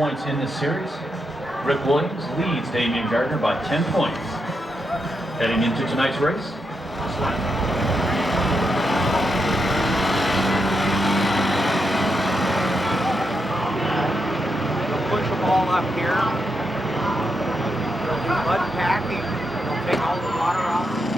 points in this series. Rick Williams leads Damian Gardner by 10 points. Heading into tonight's race, push them all up here. They'll do mud packing. They'll take all the water off.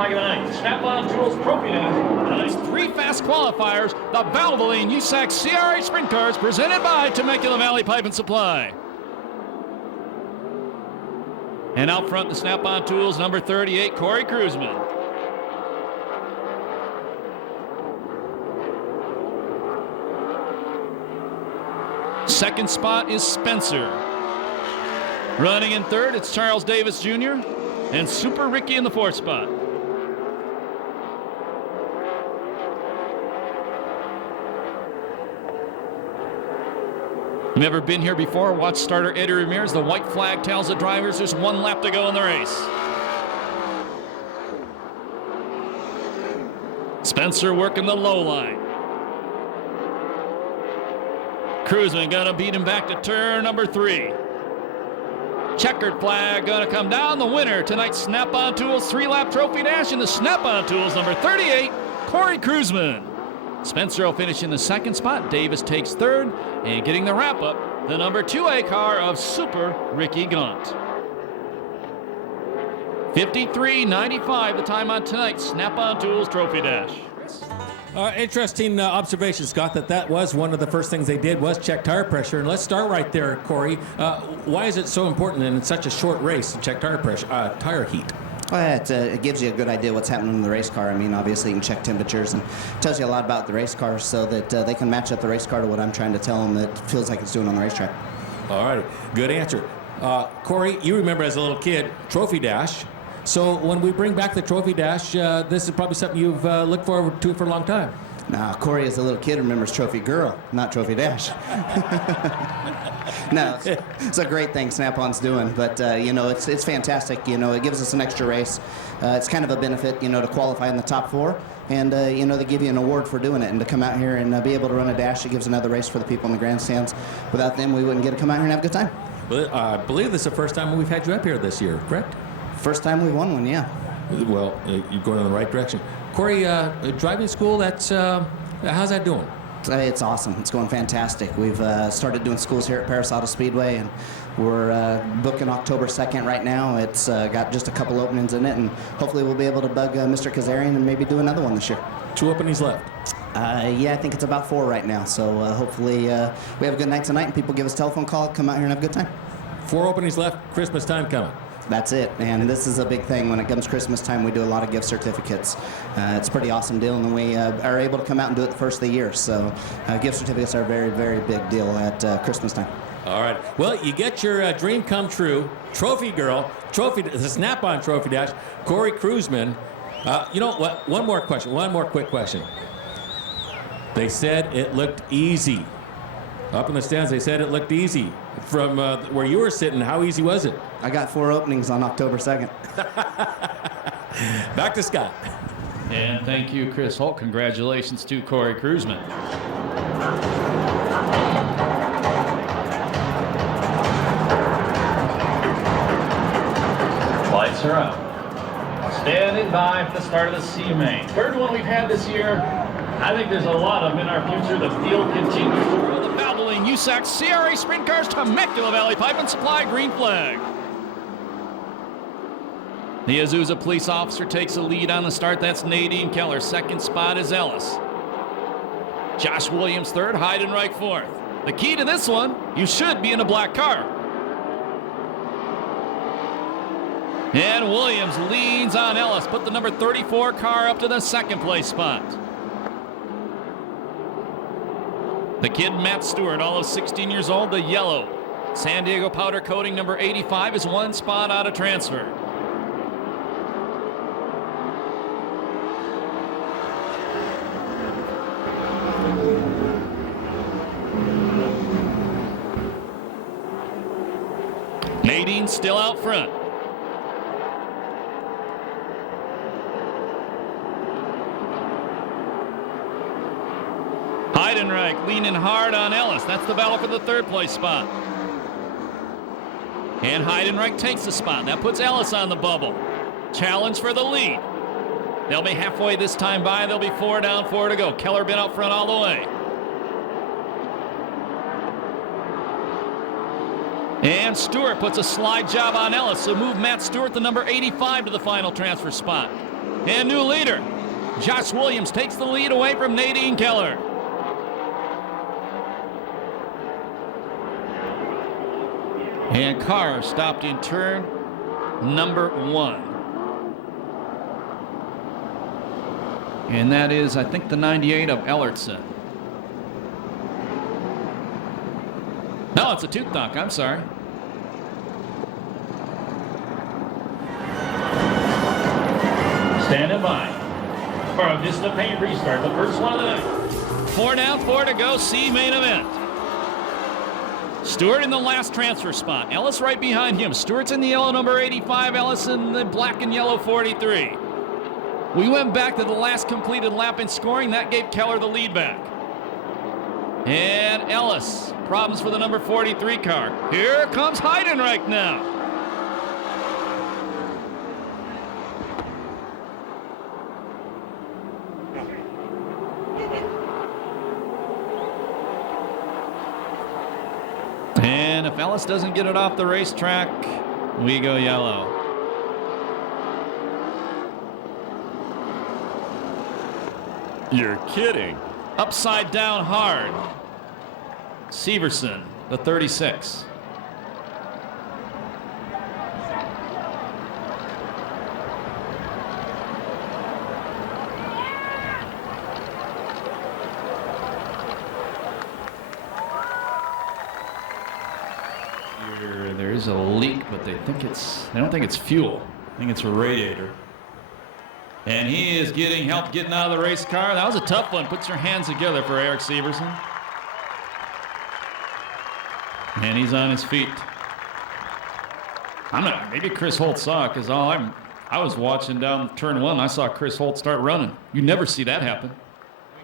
flag of the night. Snap-on Tools Trophy Dash. Tonight's three fast qualifiers, the Valvoline USAC CRA Sprint Cars, presented by Temecula Valley Pipe and Supply. And out front, the Snap-on Tools, number 38, Corey Kruzman. Second spot is Spencer. Running in third, it's Charles Davis Jr. and Super Ricky in the fourth spot. Never been here before? Watch starter Eddie Ramirez. The white flag tells the drivers there's one lap to go in the race. Spencer working the low line. Kruzman gonna beat him back to turn number 3. Checkered flag gonna come down. The winner tonight's Snap-on Tools 3-lap trophy dash in the Snap-on Tools number 38, Corey Kruzman. Spencer will finish in the second spot. Davis takes third, and getting the wrap-up, the number 2A car of Super Ricky Gaunt. 53.95 the time on tonight's Snap-on Tools trophy dash. Interesting observation, Scott, that was one of the first things they did was check tire pressure. And let's start right there, Corey. Why is it so important in such a short race to check tire pressure, tire heat? Well, it gives you a good idea what's happening in the race car. I mean, obviously you can check temperatures and tells you a lot about the race car so that they can match up the race car to what I'm trying to tell them that feels like it's doing on the racetrack. All right, good answer. Corey, you remember as a little kid, Trophy Dash. So when we bring back the Trophy Dash, this is probably something you've looked forward to for a long time. Nah, Corey as a little kid remembers Trophy Girl, not Trophy Dash. No, it's a great thing Snap-on's doing, but you know, it's fantastic. You know, it gives us an extra race. It's kind of a benefit, you know, to qualify in the top 4, and you know, they give you an award for doing it, and to come out here and be able to run a dash, it gives another race for the people in the grandstands. Without them, we wouldn't get to come out here and have a good time. Well, I believe this is the first time we've had you up here this year, correct? First time we've won one, yeah. Well, you're going in the right direction. Corey, driving school, that's how's that doing? It's awesome. It's going fantastic. We've started doing schools here at Perris Auto Speedway, and we're booking October 2nd right now. It's got just a couple openings in it, and hopefully we'll be able to bug Mr. Kazarian and maybe do another one this year. 2 openings left. Yeah, I think it's about 4 right now. So hopefully we have a good night tonight, and people give us a telephone call, come out here and have a good time. 4 openings left, Christmas time coming. That's it, and this is a big thing. When it comes Christmas time, we do a lot of gift certificates. It's a pretty awesome deal, and we are able to come out and do it the first of the year. So gift certificates are a very, very big deal at Christmas time. All right. Well, you get your dream come true. Trophy girl, the Snap-on Trophy Dash, Corey Kruzman. You know what? One more quick question. They said it looked easy. Up in the stands, they said it looked easy. From where you were sitting, how easy was it? I got 4 openings on October 2nd. Back to Scott. And thank you, Chris Holt. Congratulations to Corey Kruzman. Lights are out. Standing by for the start of the C main. Third one we've had this year. I think there's a lot of them in our future. The field continues to grow. The Valvoline USAC CRA Sprint Cars Temecula Valley Pipe and Supply green flag. The Azusa police officer takes the lead on the start. That's Nadine Keller. Second spot is Ellis. Josh Williams third, Heidenreich fourth. The key to this one, you should be in a black car. And Williams leans on Ellis. Put the number 34 car up to the second place spot. The kid Matt Stewart, all of 16 years old, the yellow. San Diego powder coating number 85 is 1 spot out of transfer. Nadine still out front. Heidenreich leaning hard on Ellis. That's the battle for the 3rd place spot. And Heidenreich takes the spot. That puts Ellis on the bubble. Challenge for the lead. They'll be halfway this time by. They'll be 4 down, 4 to go. Keller been out front all the way. And Stewart puts a slide job on Ellis, so move Matt Stewart, the number 85, to the final transfer spot. And new leader, Josh Williams, takes the lead away from Nadine Keller. And Carr stopped in turn number 1. And that is, I think, the 98 of Ellertson. No, it's a tooth knock. I'm sorry. Standing by for a Vista Paint restart, the first one of the night. 4 down, 4 to go. C main event. Stewart in the last transfer spot. Ellis right behind him. Stewart's in the yellow number 85. Ellis in the black and yellow 43. We went back to the last completed lap in scoring. That gave Keller the lead back. And Ellis. Problems for the number 43 car. Here comes Heidenreich now. And if Ellis doesn't get it off the racetrack, we go yellow. You're kidding. Upside down hard. Severson, the 36. Here, there is a leak, but they don't think it's fuel. I think it's a radiator. And he is getting help getting out of the race car. That was a tough one. Puts your hands together for Eric Severson. And he's on his feet. Maybe Chris Holt saw it, because I was watching down turn 1. I saw Chris Holt start running. You never see that happen.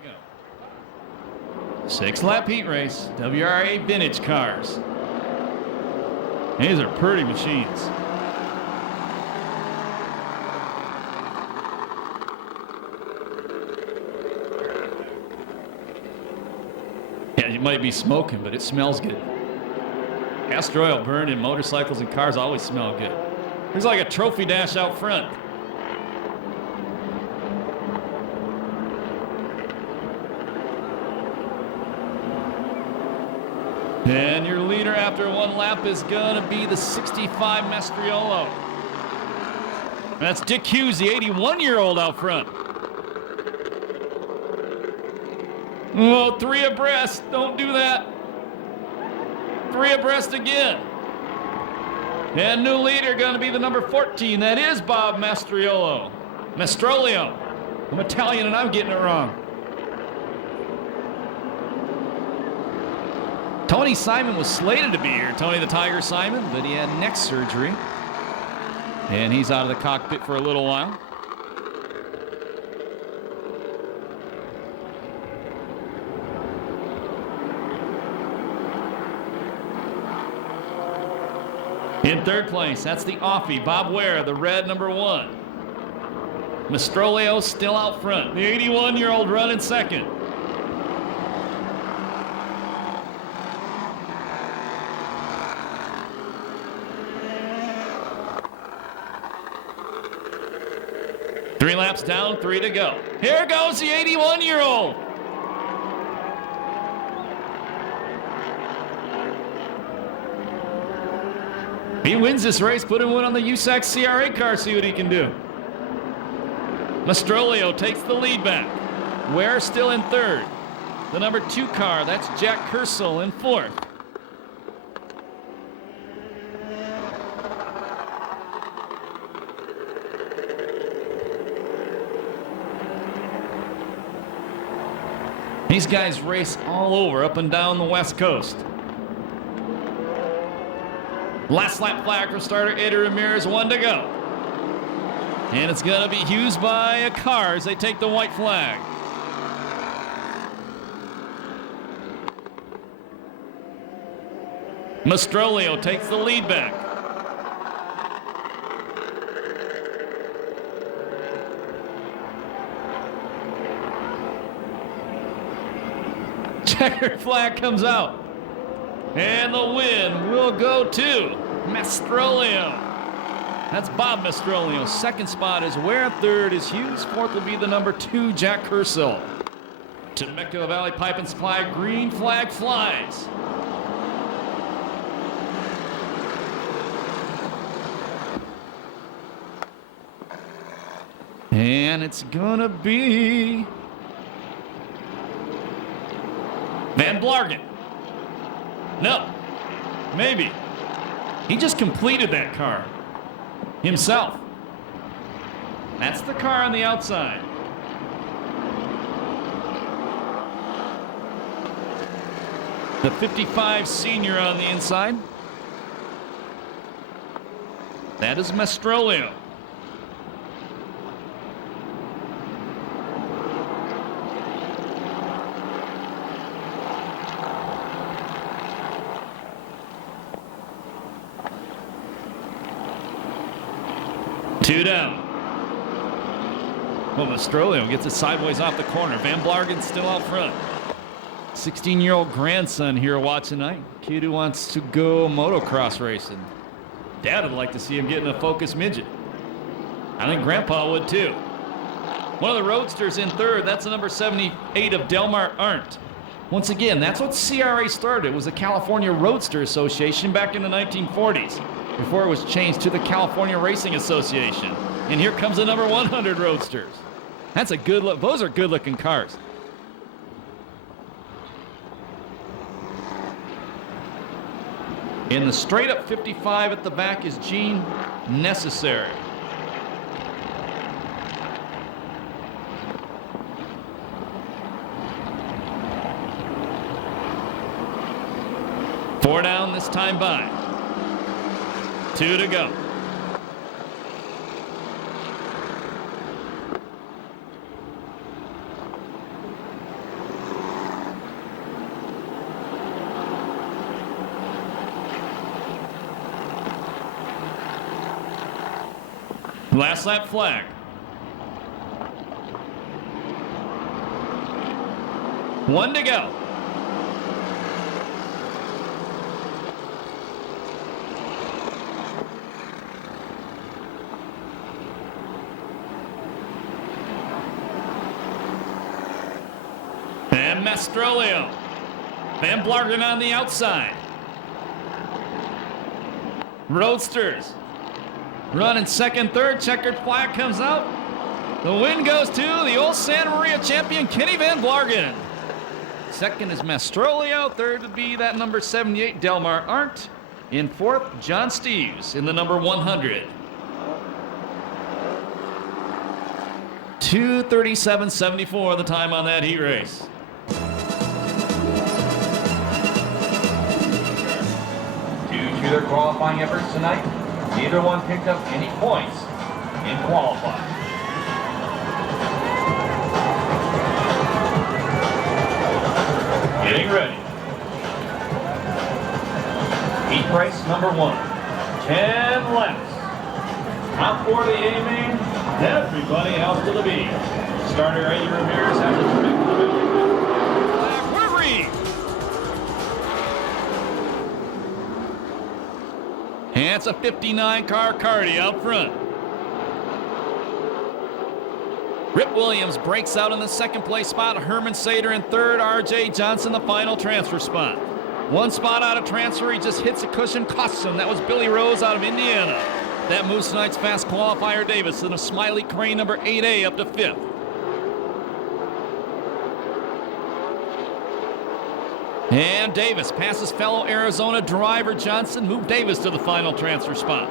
Here we go. 6-lap heat race. WRA vintage cars. These are pretty machines. Yeah, you might be smoking, but it smells good. Castor oil burned in motorcycles and cars always smell good. There's like a trophy dash out front. And your leader after 1 lap is going to be the 65 Mastriolo. That's Dick Hughes, the 81-year-old out front. Oh, 3 abreast. Don't do that. 3 abreast again. And new leader going to be the number 14. That is Bob Mastrolio. I'm Italian and I'm getting it wrong. Tony Simon was slated to be here, Tony the Tiger Simon, but he had neck surgery. And he's out of the cockpit for a little while. In 3rd place, that's the Offie, Bob Ware, the red number 1. Mastrolio still out front. The 81-year-old running 2nd. Three laps down, 3 to go. Here goes the 81-year-old. He wins this race, put him one on the USAC CRA car, see what he can do. Mastrolio takes the lead back. Ware still in 3rd. the number 2 car. That's Jack Kersel in 4th. These guys race all over, up and down the West Coast. Last lap flag for starter Eddie Ramirez, 1 to go. And it's going to be used by a car as they take the white flag. Mastrolio takes the lead back. Checkered flag comes out. And the win will go to Mastrolio. That's Bob Mastrolio. 2nd spot is Ware. 3rd is Hughes. 4th will be the number 2, Jack Kersel. Temecula Valley Pipe and Supply, green flag flies. And it's gonna be Van Blargen. No, maybe. He just completed that car himself. That's the car on the outside. The 55 senior on the inside. That is Mastrolio. Two down. Well, Mastrolio gets it sideways off the corner. Van Blargen still out front. 16-year-old grandson here watching tonight. Kid who wants to go motocross racing. Dad would like to see him get in a Focus midget. I think Grandpa would too. One of the roadsters in 3rd. That's the number 78 of Delmar Arndt. Once again, that's what CRA started. It was the California Roadster Association back in the 1940s. Before it was changed to the California Racing Association. And here comes the number 100 Roadsters. That's a good look. Those are good looking cars. In the straight up 55 at the back is Gene Necessary. Four down this time by. 2 to go. Last lap flag. One to go. And Mastrolio. Van Blargen on the outside. Roadsters running 2nd, 3rd. Checkered flag comes out. The win goes to the old Santa Maria champion, Kenny Van Blargen. 2nd is Mastrolio. 3rd would be that number 78, Delmar Arndt. In 4th, John Steves in the number 100. 2:37.74 the time on that heat race. Due to their qualifying efforts tonight, neither one picked up any points in qualifying. Getting ready. Heat race number 1. 10 laps. Out for the A main. Everybody else to the B. Starter Eddie Ramirez has a trick. And it's a 59 car Cardi out front. Rip Williams breaks out in the 2nd place spot. Herman Sater in 3rd. R.J. Johnson the final transfer spot. 1 spot out of transfer. He just hits a cushion, costs him. That was Billy Rose out of Indiana. That moves tonight's fast qualifier Davidson of Smiley Crane number 8A up to 5th. And Davis passes fellow Arizona driver Johnson. Move Davis to the final transfer spot.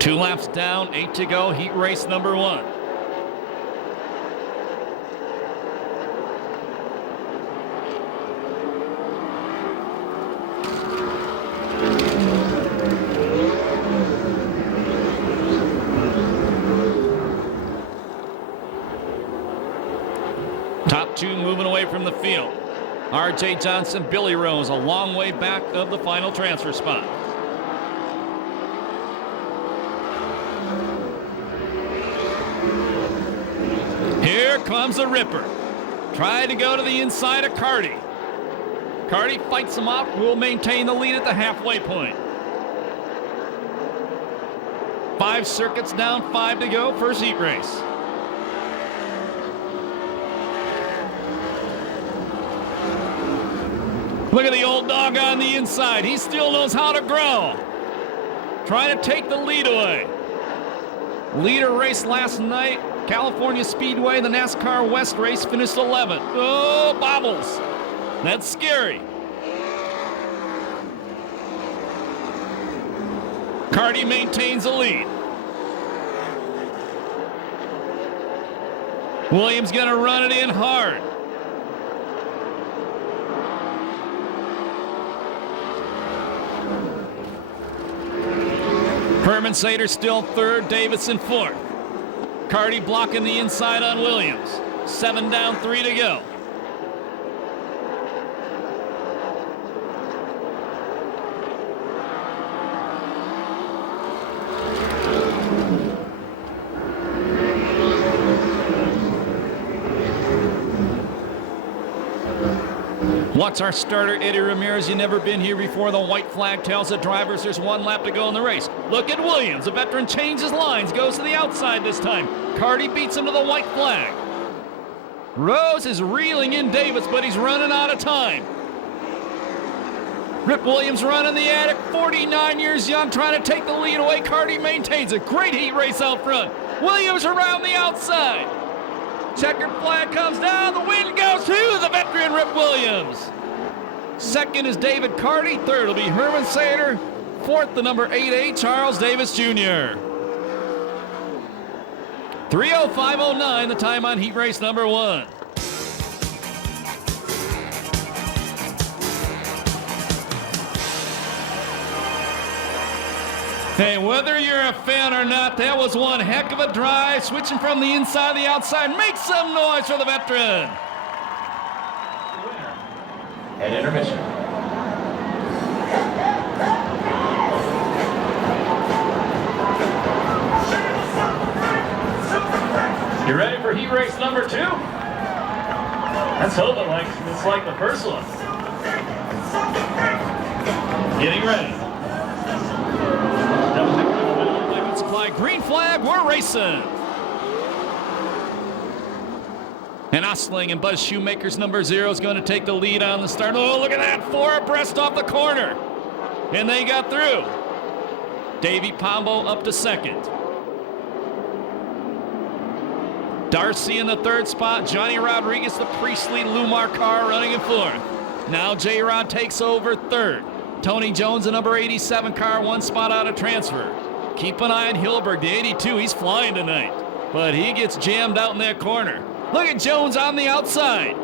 Two laps down, 8 to go, heat race number 1. Top 2 moving away from the field. R.J. Johnson, Billy Rose, a long way back of the final transfer spot. Here comes the Ripper. Trying to go to the inside of Carty. Carty fights him off, will maintain the lead at the halfway point. 5 circuits down, 5 to go, first heat race. Look at the old dog on the inside. He still knows how to grow. Trying to take the lead away. Leader race last night, California Speedway, the NASCAR West race finished 11th. Oh, bobbles. That's scary. Carty maintains the lead. Williams gonna run it in hard. Herman Sater still third, Davidson fourth. Carty blocking the inside on Williams. 7 down, 3 to go. What's our starter, Eddie Ramirez? You never been here before. The white flag tells the drivers there's 1 lap to go in the race. Look at Williams. The veteran changes lines, goes to the outside this time. Carty beats him to the white flag. Rose is reeling in Davis, but he's running out of time. Rip Williams running the attic, 49 years young, trying to take the lead away. Carty maintains a great heat race out front. Williams around the outside. Checkered flag comes down. The win goes to the veteran Rip Williams. Second is David Carty. Third will be Herman Sater. Fourth, the number 8A, Charles Davis Jr. 3:05:09, the time on heat race number 1. Hey, whether you're a fan or not, that was one heck of a drive. Switching from the inside to the outside. Make some noise for the veteran. At intermission. You ready for heat race number 2? Let's hope it's like the first one. Getting ready. Supply green flag, we're racing. And Osling and Buzz Shoemaker's number 0 is going to take the lead on the start. Oh, look at that, 4 abreast off the corner. And they got through. Davey Pombo up to second. Darcy in the third spot. Johnny Rodriguez, the Priestley Lumar car running in fourth. Now J-Rod takes over third. Tony Jones, the number 87 car, 1 spot out of transfer. Keep an eye on Hilberg, the 82. He's flying tonight, but he gets jammed out in that corner. Look at Jones on the outside.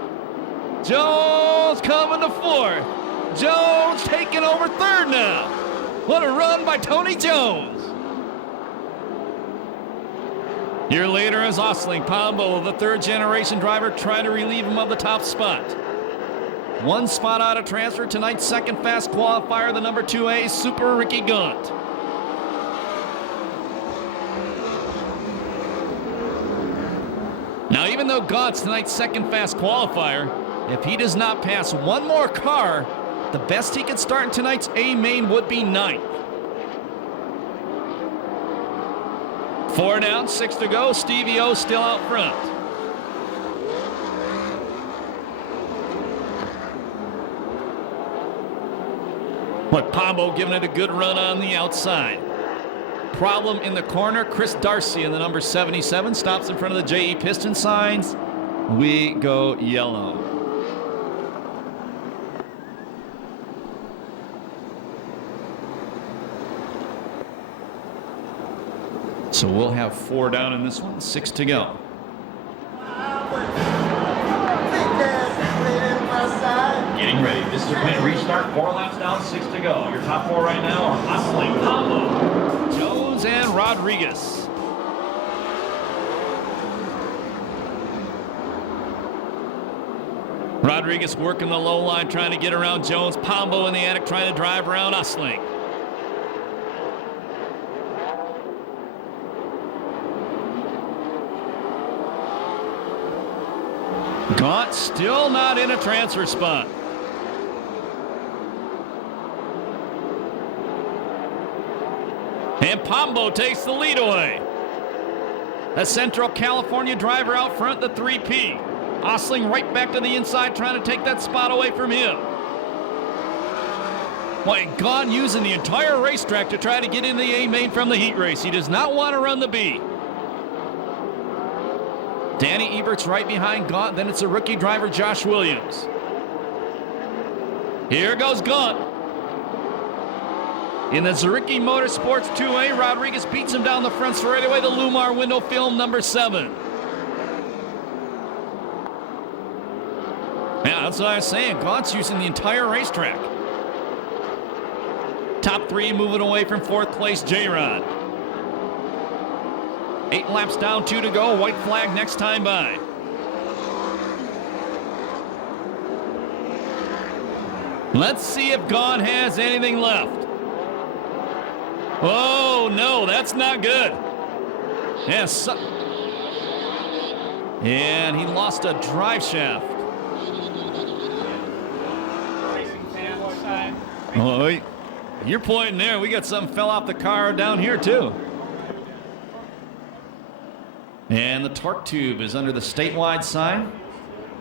Jones coming to fourth. Jones taking over third now. What a run by Tony Jones. Year later is Osling. Pombo, the third generation driver, trying to relieve him of the top spot. 1 spot out of transfer tonight's second fast qualifier, the number 2A, Super Ricky Gaunt. Now, even though Gaunt's tonight's second fast qualifier, if he does not pass 1 more car, the best he could start in tonight's A main would be 9th. 4 down, 6 to go. Stevie O still out front. But Pombo giving it a good run on the outside. problem in the corner. Chris Darcy in the number 77 stops in front of the JE Piston signs. We go yellow. So we'll have 4 down in this one, 6 to go. Getting ready. This is a pit restart. 4 laps down, 6 to go. Your top 4 right now are Osling, Pombo, Jones, and Rodriguez. Rodriguez working the low line, trying to get around Jones. Pombo in the attic, trying to drive around Osling. Gaunt still not in a transfer spot. And Pombo takes the lead away. The Central California driver out front, the 3P. Osling right back to the inside, trying to take that spot away from him. Boy, Gaunt using the entire racetrack to try to get in the A main from the heat race. He does not want to run the B. Danny Ebert's right behind Gaunt. Then it's a rookie driver, Josh Williams. Here goes Gaunt. In the Zurich Motorsports 2A, Rodriguez beats him down the front straightaway. The Lumar window film, number 7. Yeah, that's what I was saying. Gaunt's using the entire racetrack. Top 3 moving away from 4th place, J-Rod. 8 laps down, 2 to go. White flag next time by. Let's see if Gaunt has anything left. Oh, no, that's not good. Yes. And he lost a drive shaft. Oh, you're pointing there. We got something fell off the car down here, too. And the torque tube is under the statewide sign.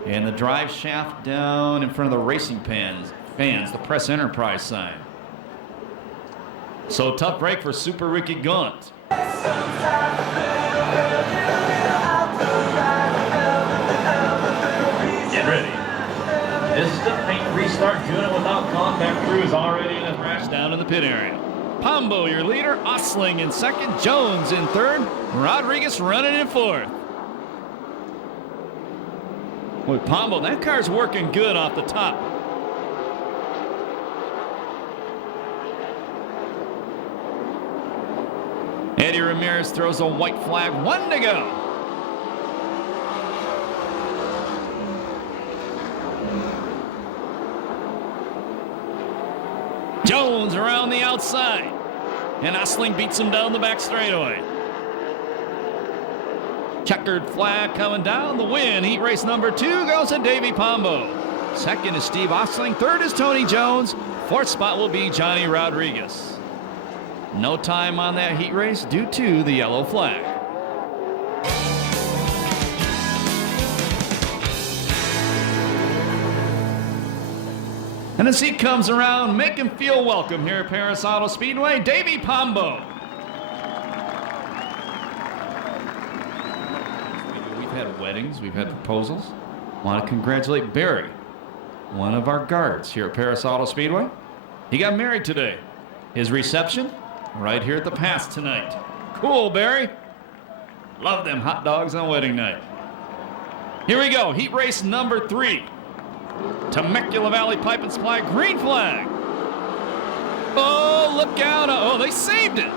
And the drive shaft down in front of the racing fans, the Press Enterprise sign. So tough break for Super Ricky Gaunt. Get ready. This is the paint restart. Doing it without contact. Crew is already in the crash Down in the pit area. Pombo, your leader. Osling in 2nd. Jones in 3rd. Rodriguez running in 4th. Boy, Pombo, that car's working good off the top. Eddie Ramirez throws a white flag. 1 to go. Jones around the outside. And Osling beats him down the back straightaway. Checkered flag coming down. The win. Heat race number 2 goes to Davey Pombo. 2nd is Steve Osling. 3rd is Tony Jones. 4th spot will be Johnny Rodriguez. No time on that heat race due to the yellow flag. And as he comes around, make him feel welcome here at Perris Auto Speedway, Davey Pombo. We've had weddings, we've had proposals. Want to congratulate Barry, one of our guards here at Perris Auto Speedway. He got married today. His reception, right here at the Pass tonight. Cool, Barry. Love them hot dogs on wedding night. Here we go, heat race number 3. Temecula Valley Pipe and Supply, green flag. Oh, look out. Oh, they saved it.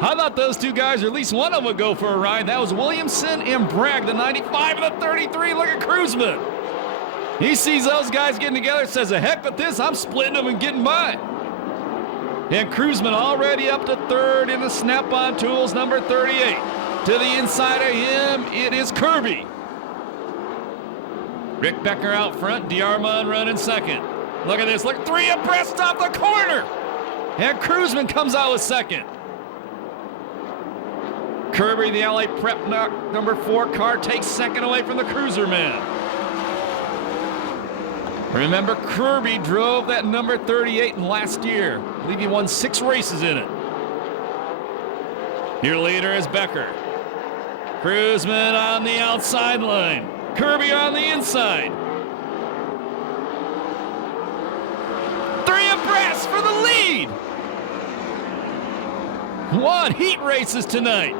I thought those 2 guys, or at least one of them, would go for a ride. That was Williamson and Bragg, the 95 and the 33. Look at Cruzman. He sees those guys getting together, says, the heck with this, I'm splitting them and getting by. And Cruzman already up to 3rd in the Snap-on Tools, number 38. To the inside of him, it is Kirby. Rick Becker out front, D'Armond running 2nd. Look at this, look, 3 abreast off the corner. And Cruzman comes out with 2nd. Kirby, the LA Prep number 4 car, takes 2nd away from the Cruiser man. Remember, Kirby drove that number 38 last year. I believe he won 6 races in it. Your leader is Becker. Cruzman on the outside line. Kirby on the inside. 3 abreast for the lead. What heat races tonight.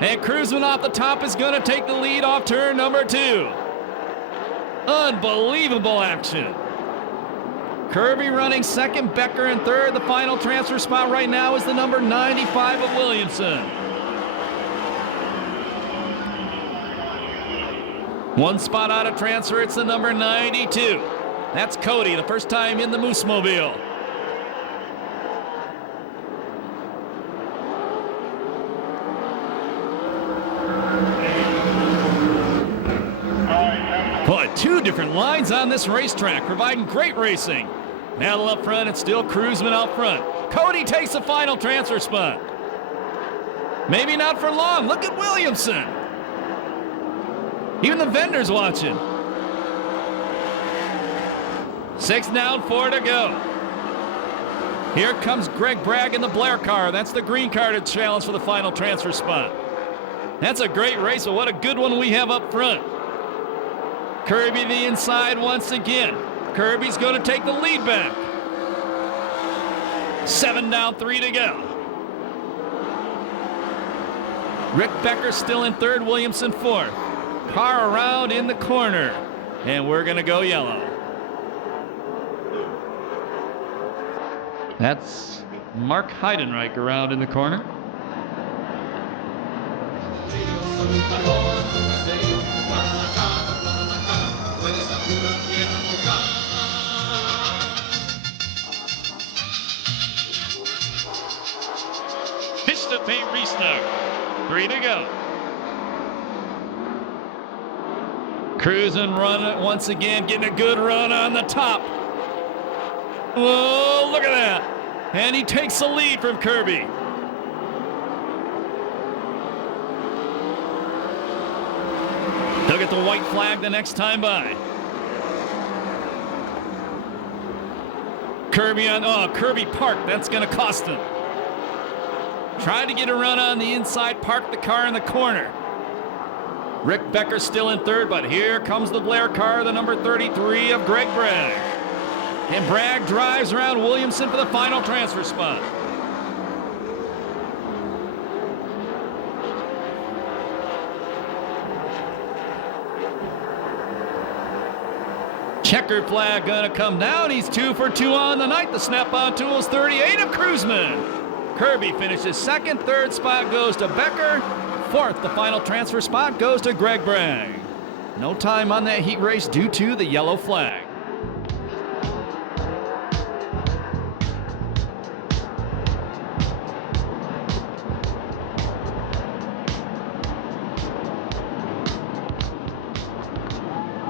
And Cruzman off the top is going to take the lead off turn number 2. Unbelievable action. Kirby running second, Becker in third. The final transfer spot right now is the number 95 of Williamson. One spot out of transfer, it's the number 92. That's Cody, the first time in the Moose Mobile. Boy, 2 different lines on this racetrack, providing great racing. Nadal up front, it's still Cruzman out front. Cody takes the final transfer spot. Maybe not for long. Look at Williamson. Even the vendors watching. 6 down, 4 to go. Here comes Greg Bragg in the Blair car. That's the green carded challenge for the final transfer spot. That's a great race, but what a good one we have up front. Kirby the inside once again. Kirby's going to take the lead back. 7 down, 3 to go. Rick Becker still in third, Williamson fourth. Car around in the corner, and we're going to go yellow. That's Mark Heidenreich around in the corner. Pista paint restart. 3 to go. Cruising run it once again, getting a good run on the top. Oh, look at that. And he takes the lead from Kirby. He'll get the white flag the next time by. Kirby parked. That's going to cost him. Tried to get a run on the inside, parked the car in the corner. Rick Becker still in third, but here comes the Blair car, the number 33 of Greg Bragg. And Bragg drives around Williamson for the final transfer spot. Checkered flag gonna come down. He's 2 for 2 on the night. The snap-on tools 38 of Cruzman. Kirby finishes second. Third spot goes to Becker. Fourth, the final transfer spot goes to Greg Bragg. No time on that heat race due to the yellow flag.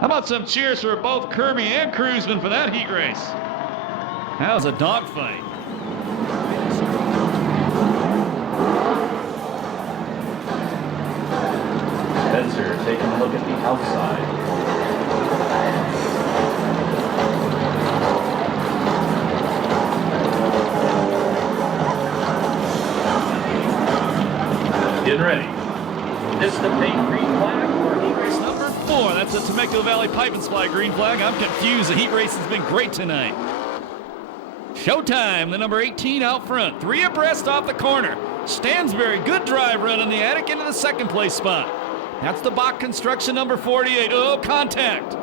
How about some cheers for both Kirby and Cruzman for that heat race? That was a dogfight. Spencer taking a look at the outside. Getting ready. This is the paint green flag for heat race number 4. That's a Temecula Valley Pipe and Supply green flag. I'm confused. The heat race has been great tonight. Showtime, the number 18 out front. 3 abreast off the corner. Stansberry, good drive run in the attic into the second place spot. That's the Bach Construction number 48. Oh, contact.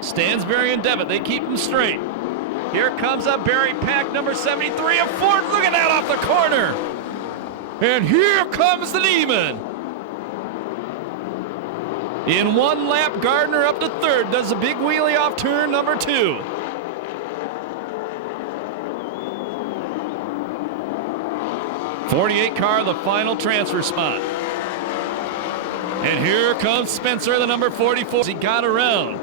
Stansberry and Devitt, they keep them straight. Here comes up Barry Pack, number 73 of Ford. Look at that off the corner. And here comes the Demon. In one lap, Gardner up to third. Does a big wheelie off turn number 2. .48 car, the final transfer spot. And here comes Spencer, the number 44. He got around.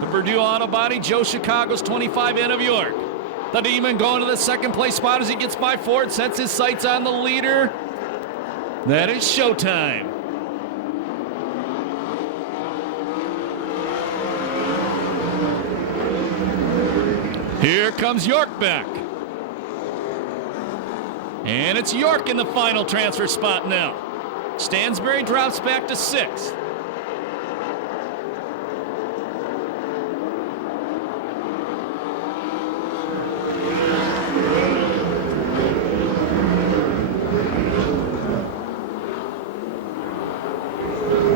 The Purdue Auto Body, Joe Chicago's 25N of York. The Demon going to the second place spot as he gets by Ford, sets his sights on the leader. That is showtime. Here comes York back. And it's York in the final transfer spot now. Stansbury drops back to 6th.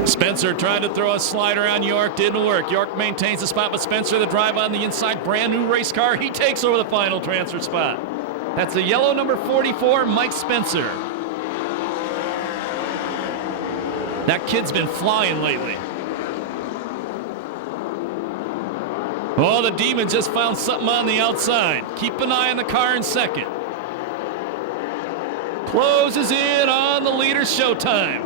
Spencer tried to throw a slider on York, didn't work. York maintains the spot, but Spencer, the drive on the inside, brand new race car. He takes over the final transfer spot. That's the yellow number 44, Mike Spencer. That kid's been flying lately. Oh, the Demon just found something on the outside. Keep an eye on the car in second. Closes in on the leader, Showtime.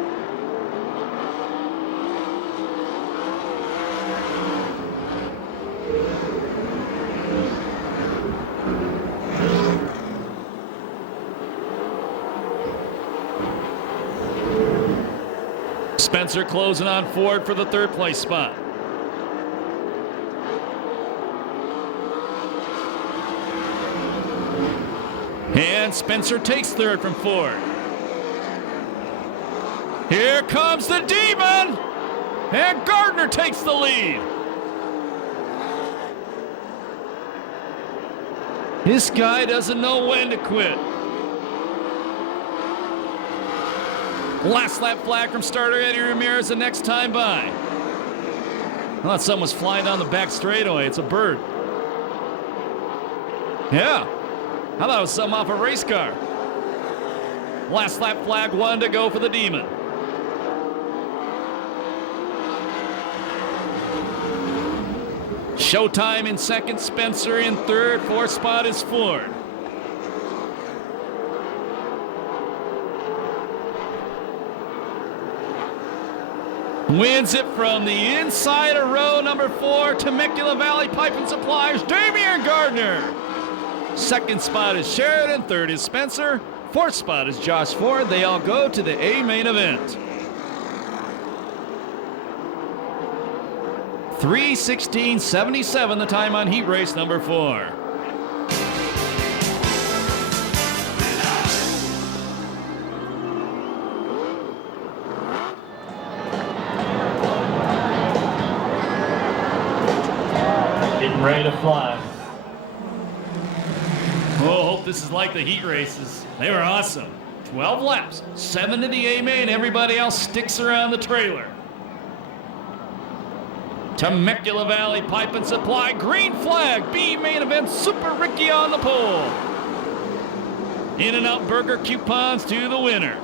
Spencer closing on Ford for the 3rd place spot. And Spencer takes 3rd from Ford. Here comes the Demon! And Gardner takes the lead. This guy doesn't know when to quit. Last lap flag from starter Eddie Ramirez the next time by. I thought something was flying down the back straightaway. It's a bird. Yeah. I thought it was something off a race car. Last lap flag, 1 to go for the Demon. Showtime in 2nd, Spencer in 3rd, 4th spot is Ford. Wins it from the inside of row number 4, Temecula Valley Pipe and Supplies, Damian Gardner. 2nd spot is Sheridan, 3rd is Spencer, 4th spot is Josh Ford. They all go to the A main event. 3:16.77 the time on heat race number 4. Getting ready to fly. Oh, hope this is like the heat races. They were awesome. 12 laps, 7 to the A main. Everybody else sticks around the trailer. Temecula Valley Pipe and Supply, green flag, B main event, Super Ricky on the pole. In-N-Out Burger coupons to the winner.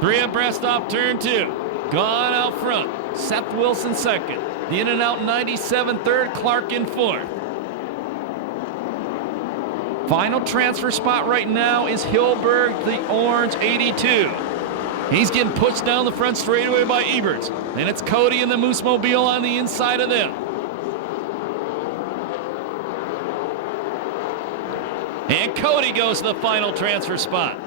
3 abreast off turn 2. Gone out front. Seth Wilson 2nd. The In-N-Out 97 3rd, Clark in 4th. Final transfer spot right now is Hilberg, the orange 82. He's getting pushed down the front straightaway by Eberts. Then it's Cody and the Moose Mobile on the inside of them. And Cody goes to the final transfer spot.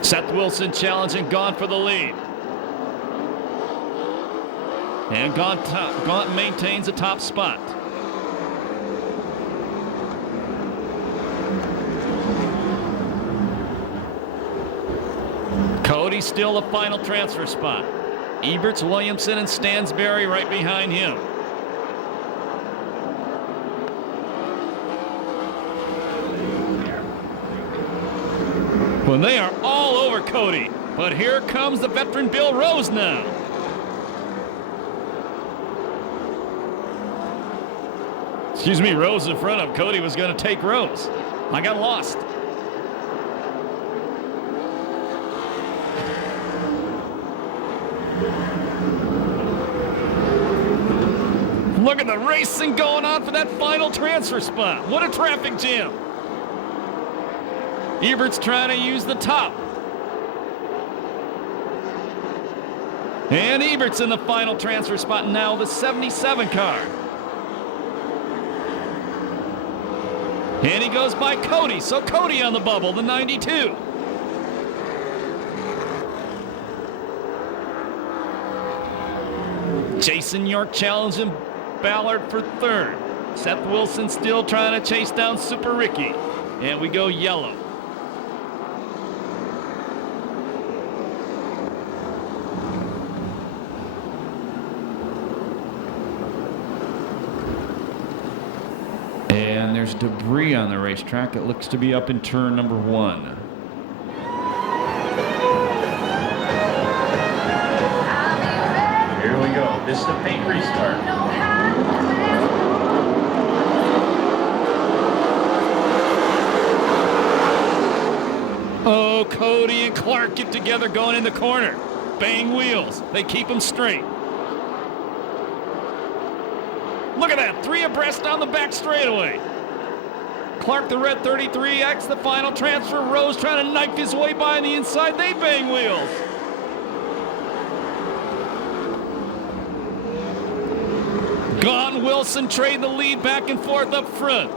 Seth Wilson challenging Gaunt for the lead. And Gaunt maintains a top spot. Cody still the final transfer spot. Eberts, Williamson, and Stansbury right behind him. Well, they are all over Cody, but here comes the veteran Bill Rose now. Excuse me, Rose in front of Cody was going to take Rose. I got lost. Look at the racing going on for that final transfer spot. What a traffic jam. Ebert's trying to use the top. And Ebert's in the final transfer spot now, the 77 car. And he goes by Cody. So Cody on the bubble, the 92. Jason York challenging Ballard for third. Seth Wilson still trying to chase down Super Ricky. And we go yellow. And there's debris on the racetrack. It looks to be up in turn number 1. Here we go. This is the paint restart. Oh, Cody and Clark get together going in the corner. Bang wheels. They keep them straight. Look at that. 3 abreast on the back straightaway. Clark, the red 33X, the final transfer. Rose trying to knife his way by on the inside. They bang wheels. Gone Wilson trade the lead back and forth up front.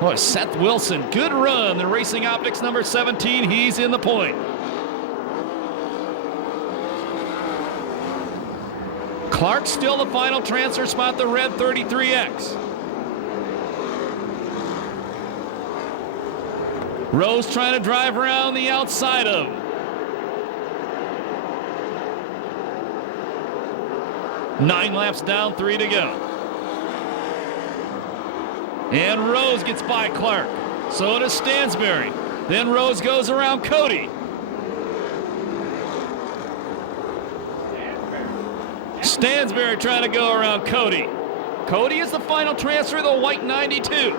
Boy, Seth Wilson, good run. The Racing Optics number 17, he's in the point. Clark still the final transfer spot, the red 33X. Rose trying to drive around the outside of him. Nine laps down, 3 to go. And Rose gets by Clark. So does Stansberry. Then Rose goes around Cody. Stansberry trying to go around Cody. Cody is the final transfer, the white 92.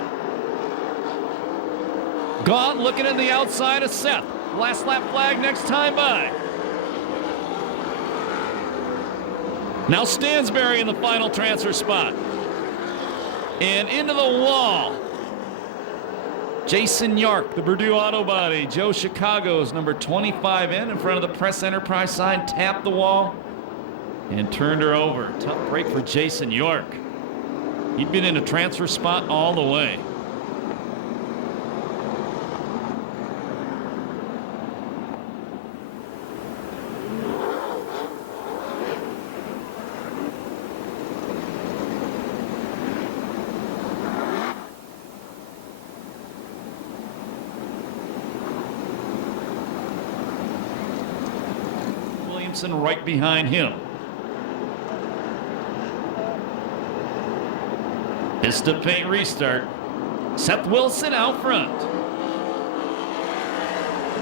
Gaunt looking at the outside of Seth. Last lap flag next time by. Now Stansberry in the final transfer spot. And into the wall. Jason York, the Purdue Auto Body. Joe Chicago's number 25 in front of the Press Enterprise sign. Tapped the wall and turned her over. Tough break for Jason York. He'd been in a transfer spot all the way. Right behind him. It's the paint restart. Seth Wilson out front.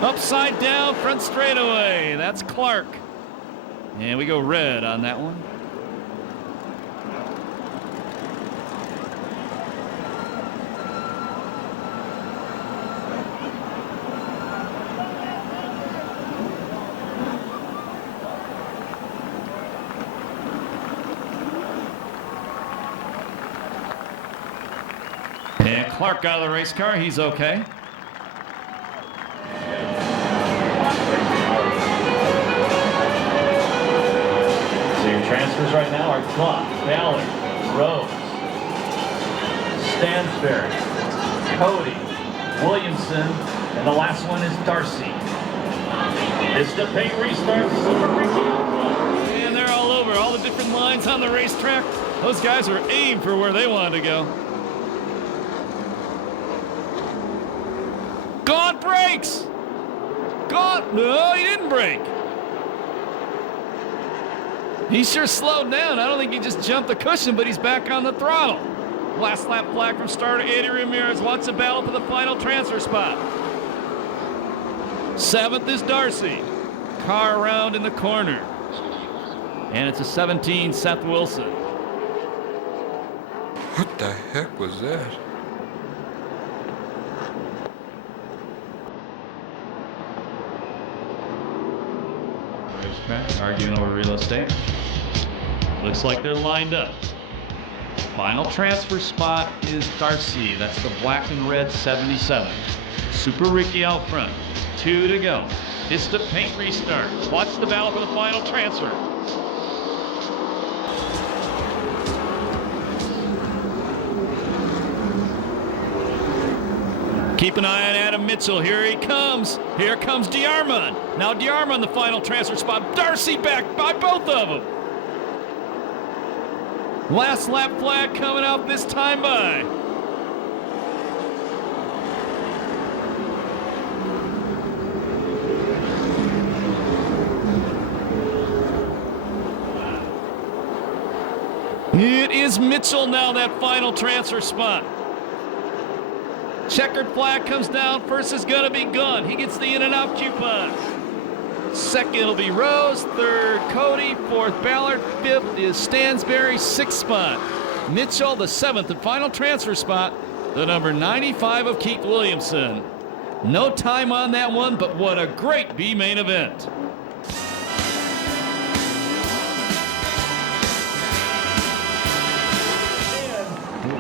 Upside down front straightaway. That's Clark. And we go red on that one. And Clark out of the race car. He's okay. So your transfers right now are Gaunt, Ballard, Rose, Stansberry, Cody, Williamson, and the last one is Darcy. It's the paint restart. And they're all over. All the different lines on the racetrack. Those guys are aimed for where they wanted to go. Gaunt brakes! Gaunt, no, he didn't brake. He sure slowed down. I don't think he just jumped the cushion, but he's back on the throttle. Last lap flag from starter Eddie Ramirez wants a battle for the final transfer spot. 7th is Darcy. Car around in the corner. And it's a 17, Seth Wilson. What the heck was that? Arguing over real estate. Looks like they're lined up. Final transfer spot is Darcy. That's the black and red 77. Super Ricky out front. 2 to go. It's the paint restart. Watch the battle for the final transfer. Keep an eye on Adam Mitchell. Here he comes. Here comes DeArmond. Now DeArmond, the final transfer spot. Darcy back by both of them. Last lap flag coming out this time by. It is Mitchell now, that final transfer spot. Checkered flag comes down. First is going to be Gunn. He gets the in and out coupons. Second will be Rose. Third, Cody. Fourth, Ballard. Fifth is Stansberry. Sixth spot, Mitchell. The seventh and final transfer spot, the number 95 of Keith Williamson. No time on that one, but what a great B main event.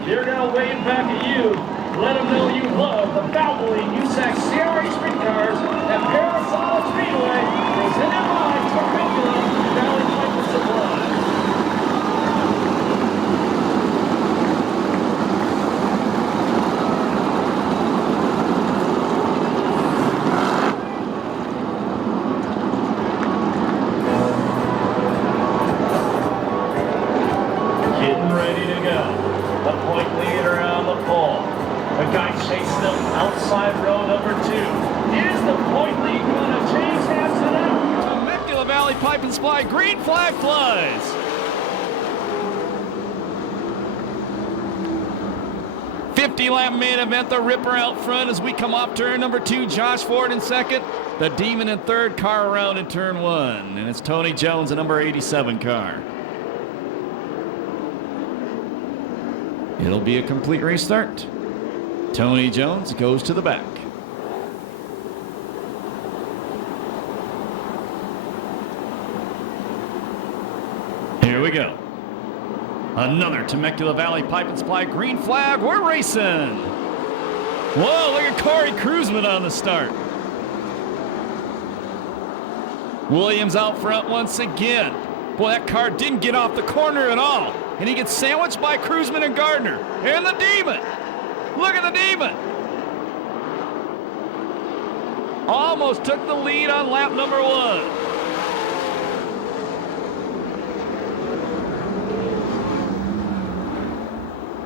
They're going to wave back at you. Let them know you love the Valvoline USAC CRA Sprint Cars at Perris Auto Speedway, presented by Temecula Valley Pipe and Supply. Getting ready to go. The point leader on the pole. The guy chasing them outside row number 2. Is the point lead going to change hands tonight? Temecula Valley Pipe and Supply, green flag flies. .50-lap main event, the Ripper out front as we come off turn number 2. Josh Ford in second. The Demon in third, car around in turn 1. And it's Tony Jones, the number 87 car. It'll be a complete restart. Tony Jones goes to the back. Here we go. Another Temecula Valley Pipe and Supply green flag. We're racing. Whoa, look at Corey Kruseman on the start. Williams out front once again. Boy, that car didn't get off the corner at all. And he gets sandwiched by Kruseman and Gardner. And the Demon. Look at the Demon. Almost took the lead on lap number 1.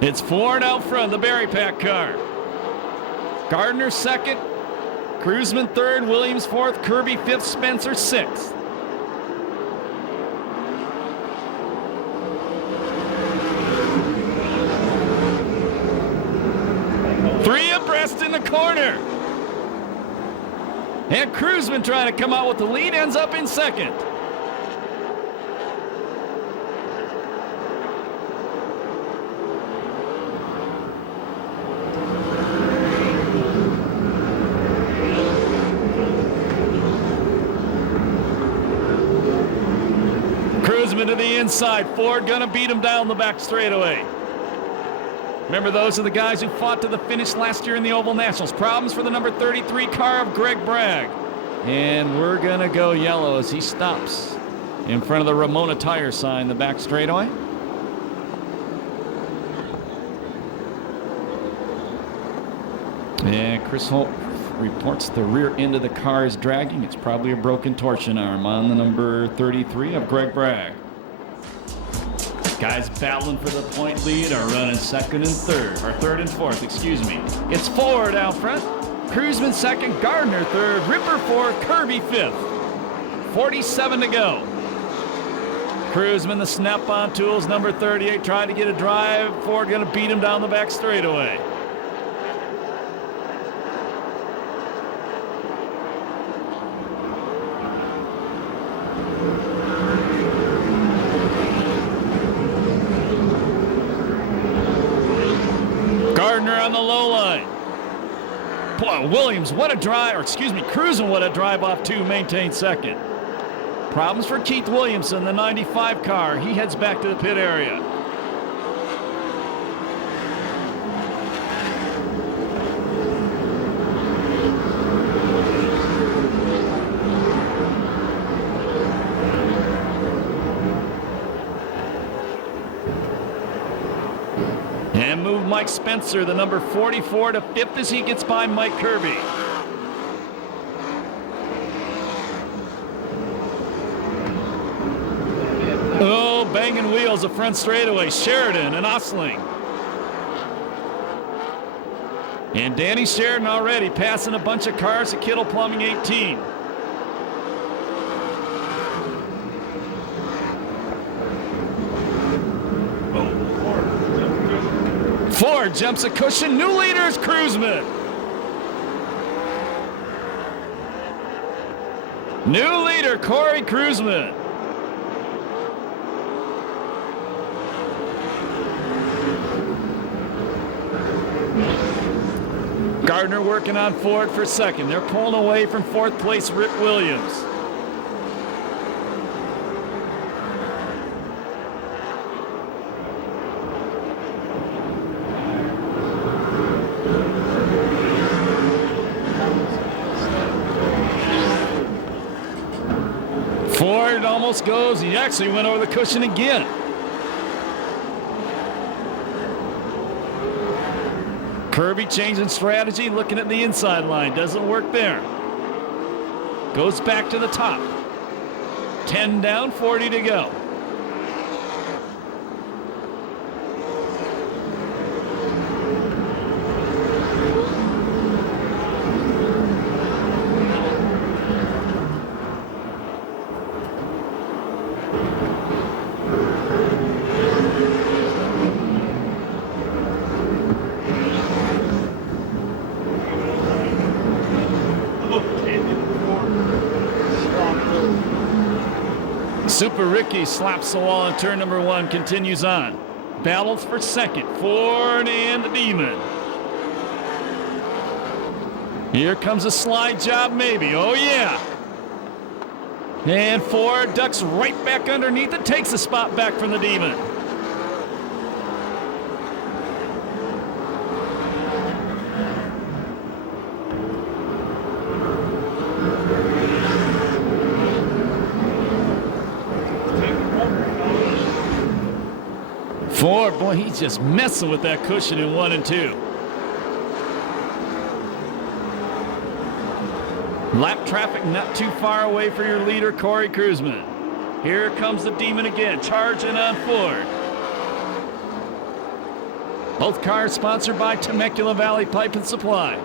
It's Ford out front, the Berry Pack car. Gardner second. Kruseman third. Williams fourth. Kirby fifth. Spencer sixth. Three abreast in the corner. And Kruseman trying to come out with the lead, ends up in second. Kruseman to the inside. Ford gonna beat him down the back straightaway. Remember, those are the guys who fought to the finish last year in the Oval Nationals. Problems for the number 33 car of Greg Bragg. And we're going to go yellow as he stops in front of the Ramona tire sign, the back straightaway. And Chris Holt reports the rear end of the car is dragging. It's probably a broken torsion arm on the number 33 of Greg Bragg. Guys battling for the point lead are running second and third, or third and fourth, excuse me. It's Ford out front. Kruseman second, Gardner third, Ripper fourth, Kirby fifth. 47 to go. Kruseman, the snap-on tools, number 38, trying to get a drive. Ford going to beat him down the back straightaway. Gardner on the low line. Boy, Williams, what a drive, or excuse me, Kruseman, what a drive off two, maintain second. Problems for Keith Williamson, the 95 car. He heads back to the pit area. And move Mike Spencer, the number 44, to 5th as he gets by Mike Kirby. Oh, banging wheels the front straightaway. Sheridan and Osling. And Danny Sheridan already passing a bunch of cars at Kittle Plumbing 18. Ford jumps a cushion. New leader is Cruzman. New leader, Corey Cruzman. Gardner working on Ford for second. They're pulling away from 4th place Rip Williams. Ford almost goes. He actually went over the cushion again. Kirby changing strategy, looking at the inside line. Doesn't work there. Goes back to the top. 10 down, 40 to go. Super Ricky slaps the wall in turn number 1, continues on. Battles for second. Ford and the Demon. Here comes a slide job, maybe. Oh, yeah. And Ford ducks right back underneath it, takes the spot back from the Demon. Ford, boy, he's just messing with that cushion in 1 and 2. Lap traffic not too far away for your leader, Corey Cruzman. Here comes the Demon again, charging on Ford. Both cars sponsored by Temecula Valley Pipe and Supply.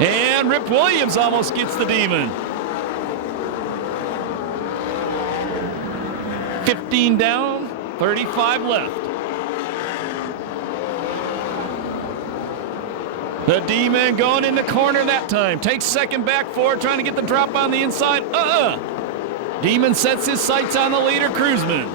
And Rip Williams almost gets the Demon. 15 down, 35 left. The D-Man going in the corner that time. Takes second back Ford, trying to get the drop on the inside. Demon sets his sights on the leader, Cruzman.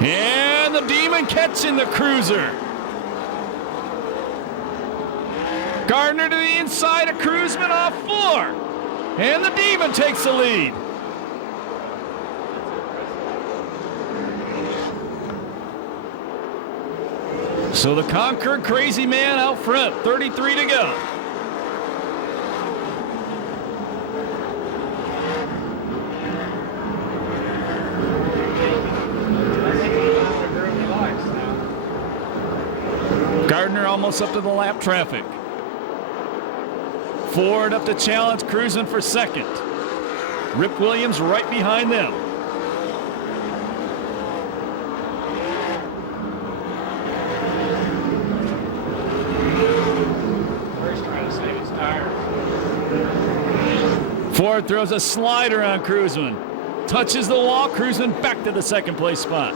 And the Demon catching the Cruiser. Gardner to the inside of Cruzman off 4. And the Demon takes the lead. So the Concord Crazy Man out front, 33 to go. Gardner almost up to the lap traffic. Ford up to challenge, cruising for second. Rip Williams right behind them. First trying to save his tires. Ford throws a slider on Cruzman. Touches the wall, Cruzman back to the second place spot.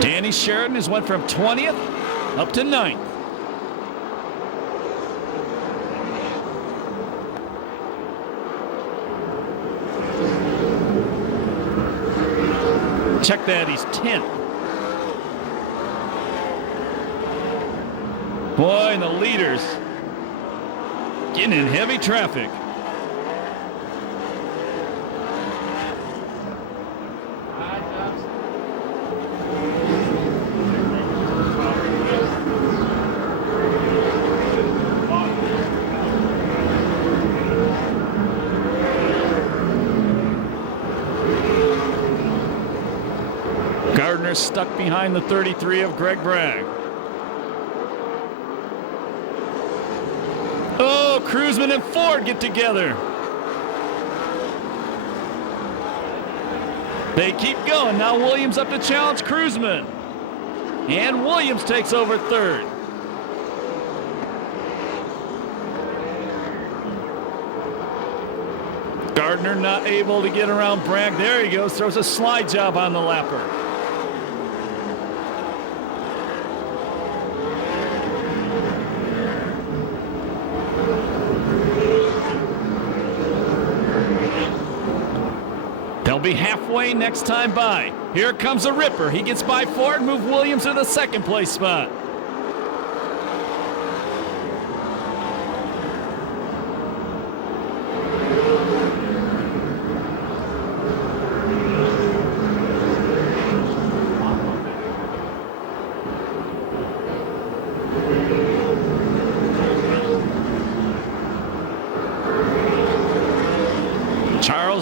Danny Sheridan has went from 20th up to 9th. Check that, he's 10th. Boy, and the leaders Getting in heavy traffic. Gardner stuck behind the 33 of Greg Bragg. Oh, Cruzman and Ford get together. They keep going. Now Williams up to challenge Cruzman. And Williams takes over third. Gardner not able to get around Bragg. There he goes. Throws a slide job on the lapper. They'll be halfway next time by. Here comes a ripper. He gets by Ford, move Williams to the second place spot.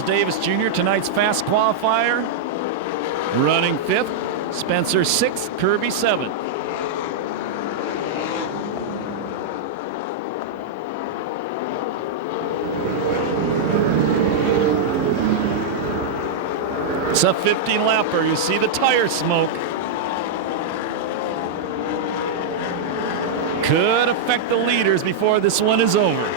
Davis Jr., tonight's fast qualifier, running 5th. Spencer 6th, Kirby 7th. It's a 50 lapper. You see the tire smoke. Could affect the leaders before this one is over.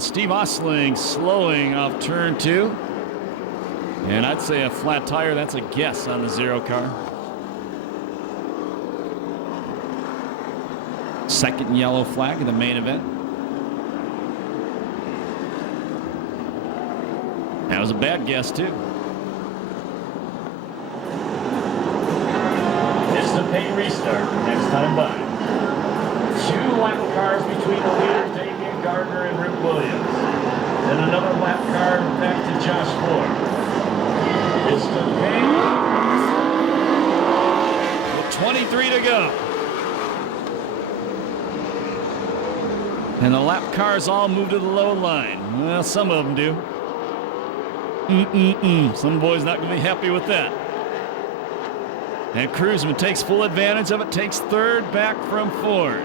Steve Osling slowing off turn 2. And I'd say a flat tire. That's a guess on the 0 car. Second yellow flag in the main event. That was a bad guess, too. This is a paid restart next time by. 2 lap cars between the leaders, Damian Gardner and Rick Williams. Then another lap car back to Josh Ford. It's the paid. 23 to go. And the lap cars all move to the low line. Well, some of them do. Some boys not going to be happy with that. And Cruzman takes full advantage of it, takes third back from Ford.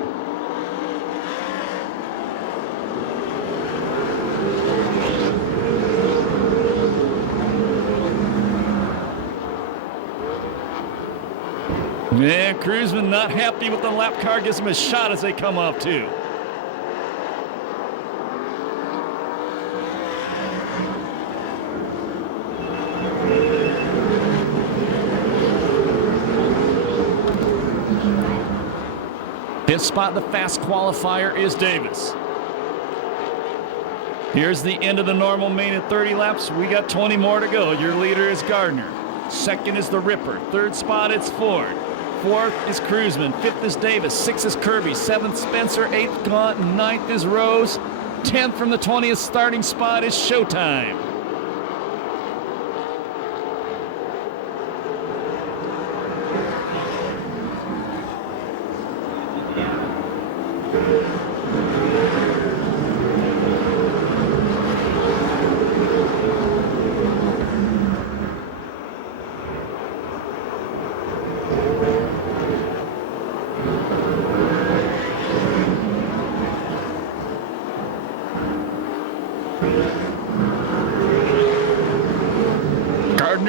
And Cruzman not happy with the lap car, gives him a shot as they come off too. Fifth spot, the fast qualifier, is Davis. Here's the end of the normal main at 30 laps. We got 20 more to go. Your leader is Gardner. Second is the Ripper. Third spot, it's Ford. Fourth is Cruzman. Fifth is Davis. Sixth is Kirby. Seventh, Spencer. Eighth, Gaunt. Ninth is Rose. 10th from the 20th starting spot is Showtime.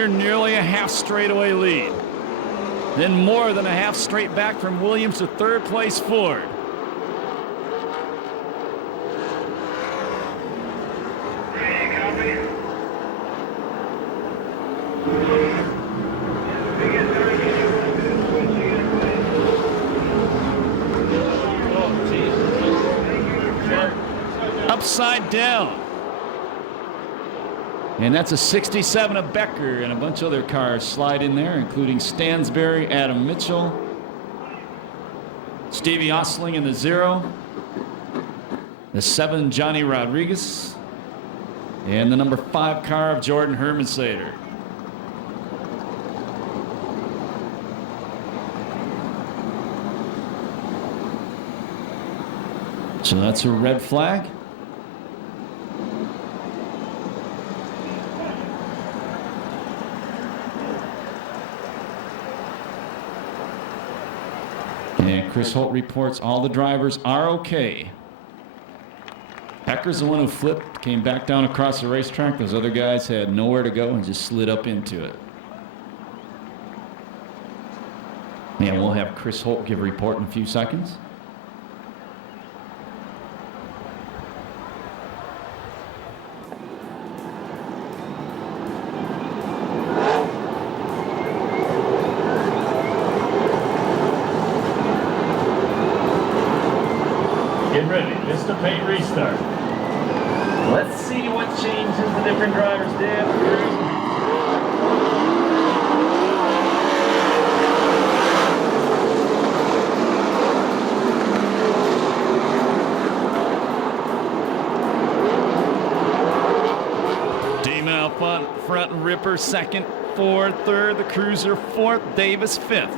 Nearly a half straightaway lead. Then more than a half straight back from Williams to third place Ford. upside down. And that's a 67 of Becker, and a bunch of other cars slide in there, including Stansberry, Adam Mitchell, Stevie Osling in the 0, the 7 Johnny Rodriguez, and the number 5 car of Jordan Hermanslater. So that's a red flag. And Chris Holt reports all the drivers are okay. Becker's the one who flipped, came back down across the racetrack. Those other guys had nowhere to go and just slid up into it. And we'll have Chris Holt give a report in a few seconds. Get ready, Mr. Paint restart. Let's see what changes the different drivers did. Team Alpha front, Ripper second, Ford third, the Cruiser fourth, Davis fifth.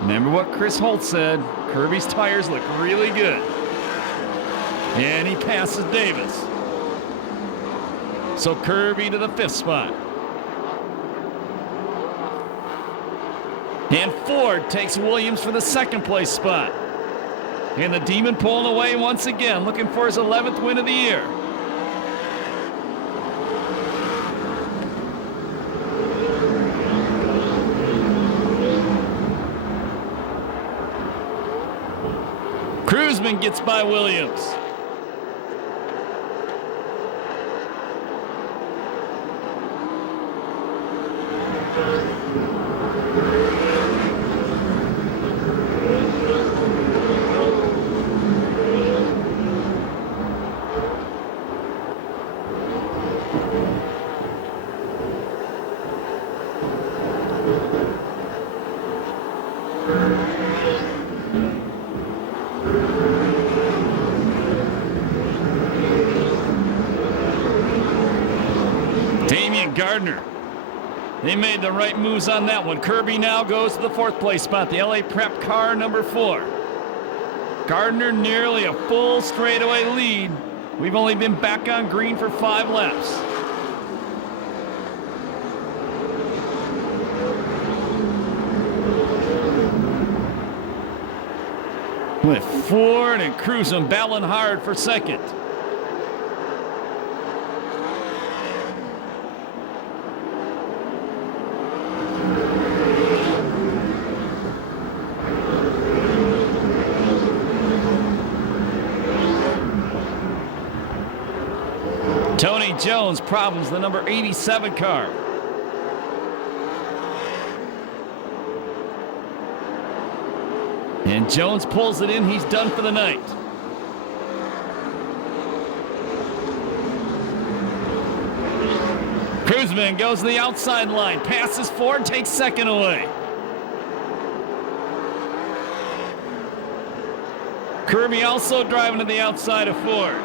Remember what Chris Holt said, Kirby's tires look really good. And he passes Davis. So Kirby to the 5th spot. And Ford takes Williams for the 2nd place spot. And the Demon pulling away once again, looking for his 11th win of the year. Cruzman gets by Williams. Gardner. They made the right moves on that one. Kirby now goes to the 4th place spot, the LA Prep car number 4. Gardner nearly a full straightaway lead. We've only been back on green for 5 laps. With Ford and Cruzan battling hard for 2nd. Tony Jones problems the number 87 car. And Jones pulls it in. He's done for the night. Cruzman goes to the outside line. Passes Ford, takes 2nd away. Kirby also driving to the outside of Ford.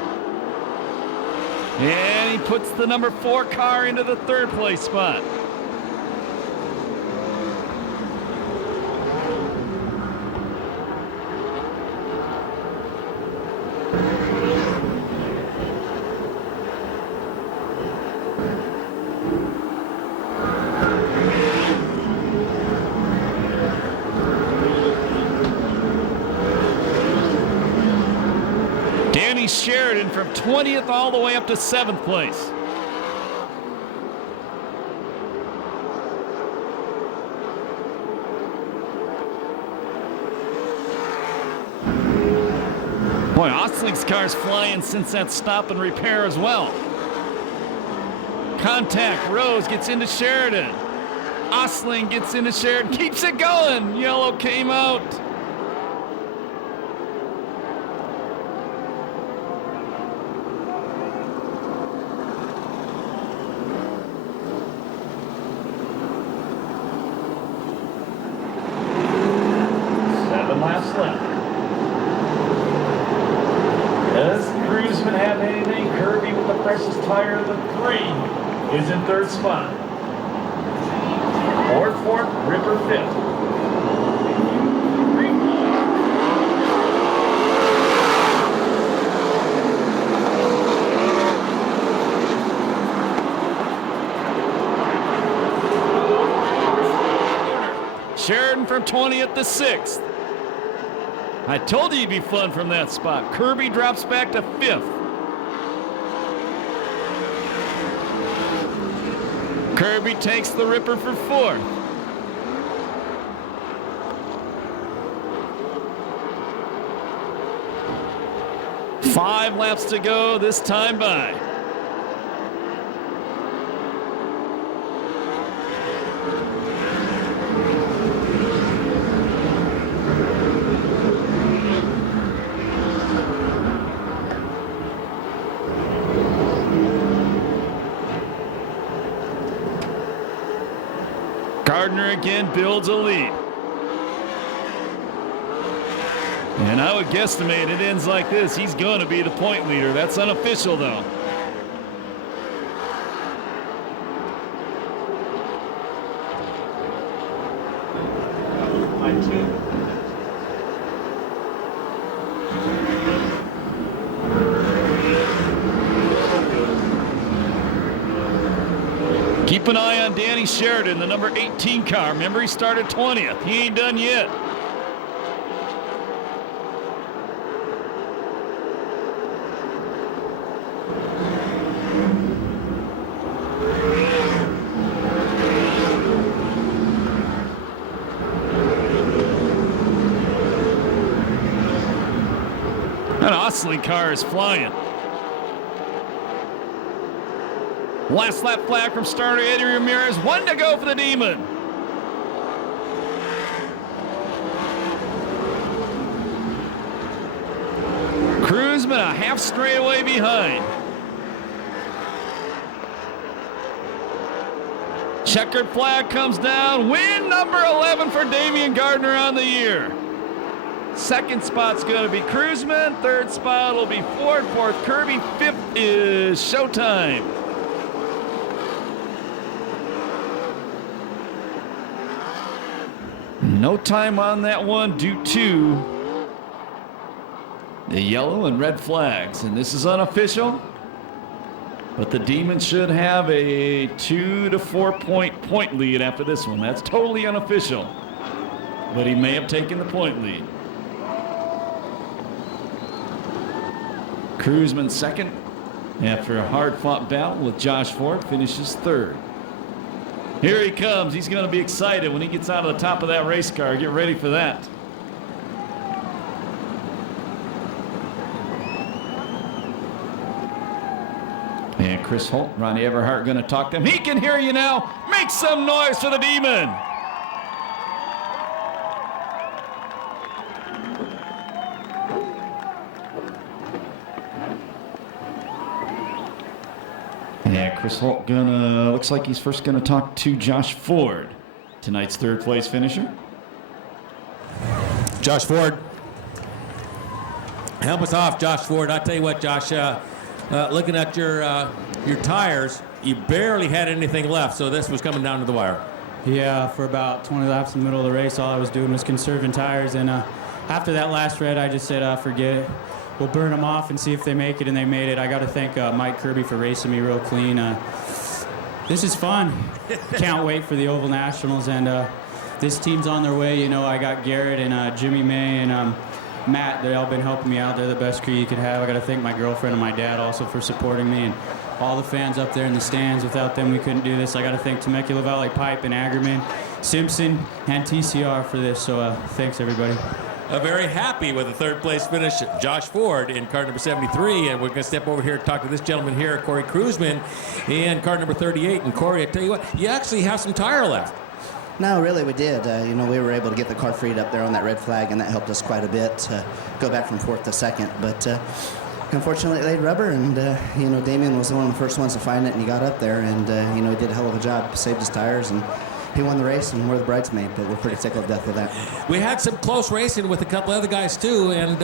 And he puts the number 4 car into the 3rd place spot. Sheridan from 20th all the way up to 7th place. Boy, Osling's car's flying since that stop and repair as well. Contact, Rose gets into Sheridan. Osling gets into Sheridan, keeps it going. Yellow came out. Press's tire, the 3, is in 3rd spot. Ford, Ripper 5th. Sheridan from 20th to 6th. I told you he'd be fun from that spot. Kirby drops back to 5th. Kirby takes the Ripper for 4th. Five laps to go, this time by. Gardner again builds a lead. And I would guesstimate it ends like this. He's going to be the point leader. That's unofficial, though. Keep an eye on Danny Sheridan, the number 18 car. Remember, he started 20th. He ain't done yet. That Osling car is flying. Last lap flag from starter Eddie Ramirez. 1 to go for the Demon. Cruzman a half straightaway behind. Checkered flag comes down. Win number 11 for Damian Gardner on the year. Second spot's going to be Cruzman. Third spot will be Ford. Fourth, Kirby. Fifth is Showtime. No time on that one due to the yellow and red flags. And this is unofficial. But the Demons should have a 2 to 4 point lead after this one. That's totally unofficial. But he may have taken the point lead. Cruzman second after a hard-fought battle with Josh Ford, finishes third. Here he comes. He's going to be excited when he gets out of the top of that race car. Get ready for that. And Chris Holt, Ronnie Everhart going to talk to him. He can hear you now. Make some noise for the Demon. Yeah, Chris Holt looks like he's first gonna talk to Josh Ford, tonight's third place finisher. Josh Ford. Help us off, Josh Ford. I tell you what, Josh, looking at your tires, you barely had anything left, so this was coming down to the wire. Yeah, for about 20 laps in the middle of the race, all I was doing was conserving tires, and after that last red, I just said, forget it. We'll burn them off and see if they make it, and they made it. I got to thank Mike Kirby for racing me real clean. This is fun. Can't wait for the Oval Nationals, and this team's on their way. You know, I got Garrett and Jimmy May and Matt. They've all been helping me out. They're the best crew you could have. I got to thank my girlfriend and my dad also for supporting me, and all the fans up there in the stands. Without them, we couldn't do this. I got to thank Temecula Valley Pipe and Aggerman, Simpson, and TCR for this. So thanks, everybody. Very happy with the third place finish, Josh Ford in car number 73, and we're going to step over here and talk to this gentleman here, Corey Cruzman, in car number 38. And Corey, I tell you what, you actually have some tire left. No, really, we did. You know, we were able to get the car freed up there on that red flag, and that helped us quite a bit to go back from fourth to second. But unfortunately, it laid rubber, and, you know, Damian was one of the first ones to find it, and he got up there, and, you know, he did a hell of a job, saved his tires, and he won the race, and we're the bridesmaid, but we're pretty tickled to death with that. We had some close racing with a couple other guys too, and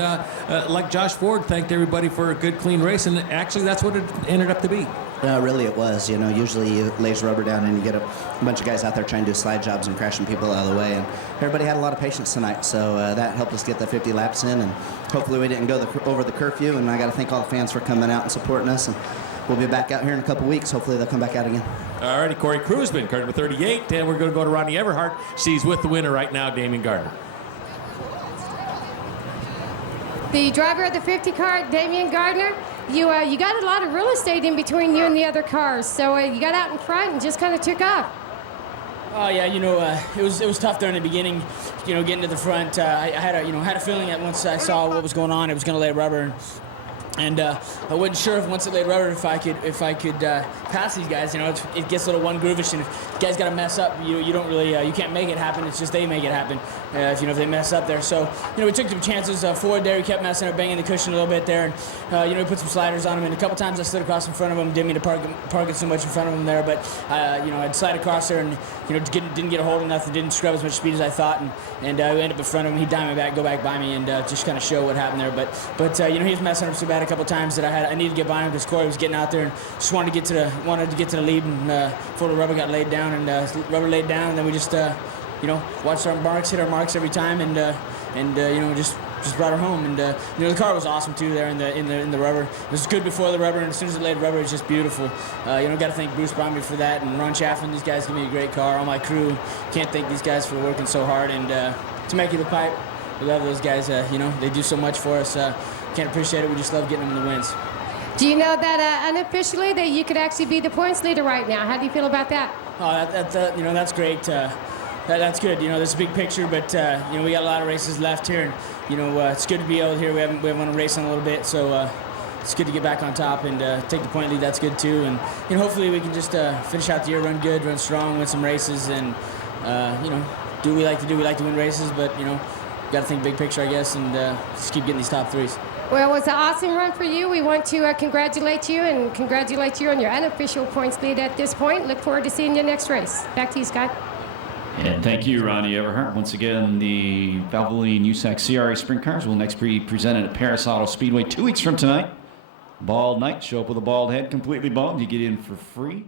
like Josh Ford thanked everybody for a good, clean race, and actually that's what it ended up to be. Really, it was. You know, usually you lays rubber down and you get a bunch of guys out there trying to do slide jobs and crashing people out of the way. And everybody had a lot of patience tonight, so that helped us get the 50 laps in. And hopefully we didn't go over the curfew. And I got to thank all the fans for coming out and supporting us. And we'll be back out here in a couple weeks. Hopefully they'll come back out again. All righty, Corey Kruzman, car number 38, and we're going to go to Ronnie Everhart. She's with the winner right now, Damien Gardner. The driver of the 50 car, Damien Gardner, you got a lot of real estate in between you and the other cars, so you got out in front and just kind of took off. Oh yeah, it was tough there in the beginning, getting to the front. I had a feeling that once I saw what was going on, it was going to lay rubber. And I wasn't sure if once it laid rubber if I could pass these guys. It gets a little one groovish, and if guys got to mess up, you don't really you can't make it happen. It's just they make it happen. If they mess up there. So we took some chances. Ford there, he kept messing up, banging the cushion a little bit there, and we put some sliders on him. And a couple times I slid across in front of him. Didn't mean to park it so much in front of him there, but I'd slide across there and didn't get a hold of nothing. Didn't scrub as much speed as I thought, and I ended up in front of him. He dimed me back, go back by me, and just kind of show what happened there. But he was messing up so bad a couple times that I needed to get by him because Corey was getting out there and just wanted to get to the lead, and before the rubber got laid down, and rubber laid down, and then we just watched our marks, hit our marks every time, and just brought her home. And the car was awesome too there in the rubber. It was good before the rubber, and as soon as it laid rubber, it was just beautiful. Got to thank Bruce Bromley for that, and Ron Chaffin. These guys give me a great car. All my crew, can't thank these guys for working so hard. And Temecula the Pipe, we love those guys. They do so much for us. Can't appreciate it. We just love getting them the wins. Do you know that unofficially that you could actually be the points leader right now? How do you feel about that? Oh, that's great. That's good. There's a big picture, but we got a lot of races left here, and it's good to be out here. We haven't won a race in a little bit, so it's good to get back on top and take the point lead. That's good too, and hopefully we can just finish out the year, run good, run strong, win some races, and do what we like to do. We like to win races, but got to think big picture, I guess, and just keep getting these top threes. Well, it was an awesome run for you. We want to congratulate you and congratulate you on your unofficial points lead at this point. Look forward to seeing you next race. Back to you, Scott. And thank you, Ronnie Everhart. Once again, the Valvoline USAC CRA Sprint Cars will next be presented at Perris Auto Speedway 2 weeks from tonight. Bald night. Show up with a bald head, completely bald. You get in for free.